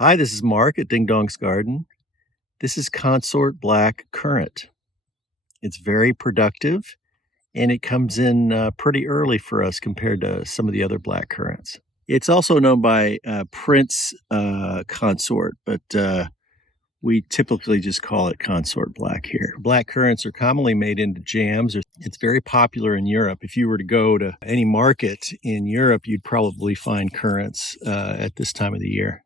Hi, this is Mark at Ding Dong's Garden. This is Consort Black Currant. It's very productive and it comes in pretty early for us compared to some of the other black currants. It's also known by Prince Consort, but we typically just call it Consort Black here. Black currants are commonly made into jams. It's very popular in Europe. If you were to go to any market in Europe, you'd probably find currants at this time of the year.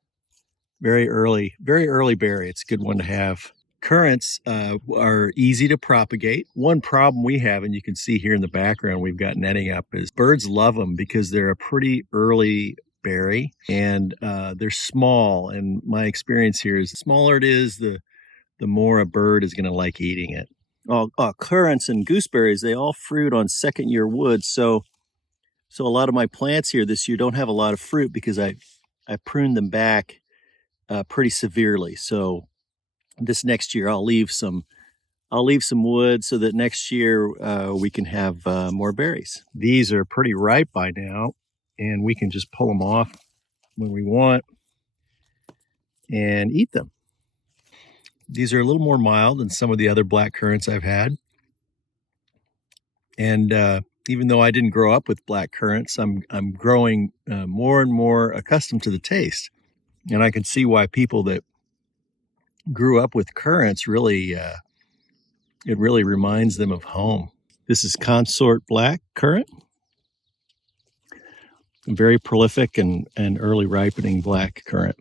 Very early berry. It's a good one to have. Currants are easy to propagate. One problem we have, and you can see here in the background, we've got netting up, is birds love them because they're a pretty early berry and they're small. And my experience here is the smaller it is, the more a bird is going to like eating it. Currants and gooseberries, they all fruit on second year wood. So a lot of my plants here this year don't have a lot of fruit because I pruned them back pretty severely. So this next year I'll leave some wood so that next year we can have more berries. These are pretty ripe by now, and we can just pull them off when we want and eat them. These are a little more mild than some of the other black currants I've had. And even though I didn't grow up with black currants, I'm growing more and more accustomed to the taste. And I can see why people that grew up with currants really, it really reminds them of home. This is Consort Black Currant. Very prolific and early ripening black currant.